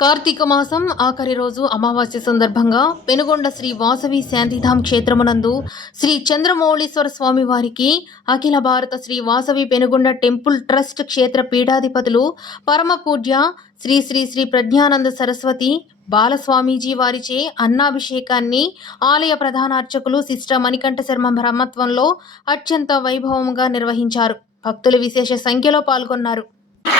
కార్తీక మాసం ఆఖరి రోజు అమావాస్య సందర్భంగా పెనుగొండ శ్రీ వాసవి శాంతిధామ్ క్షేత్రమునందు శ్రీ చంద్రమౌళీశ్వర స్వామి వారికి అఖిల భారత శ్రీ వాసవి పెనుగొండ టెంపుల్ ట్రస్ట్ క్షేత్ర పీఠాధిపతులు పరమ పూజ్య శ్రీ శ్రీ శ్రీ ప్రజ్ఞానంద సరస్వతి బాలస్వామీజీ వారిచే అన్నాభిషేకాన్ని ఆలయ ప్రధాన అర్చకులు సిస్టర్ మణికంఠ శర్మ బ్రహ్మత్వంలో అత్యంత వైభవంగా నిర్వహించారు. భక్తులు విశేష సంఖ్యలో పాల్గొన్నారు.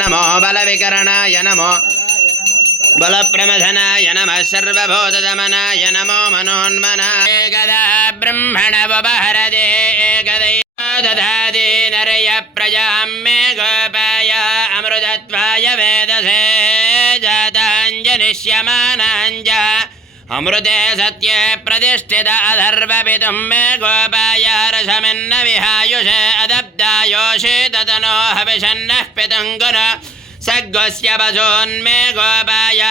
నమో బల బలప్రమథనాయ నమో बल बलप्रमथनाय नम सर्वभूतदमनाय नमो मनोन्मनाय गदा ब्रह्मणवपहरदे दधाति नरय प्रजां मे गोपाय अमृतत्वाय वेदसे जाताञ्जनिष्यमानाञ्ज अमृते सत्ये प्रतिष्ठित अधर्वपितुं मे गोपाय रसमिन्न विहायुषे अदब्दायोषे ततनो हविषन्नः पितुङ्गुन సగ్గస్య వసోన్మే గోపాయ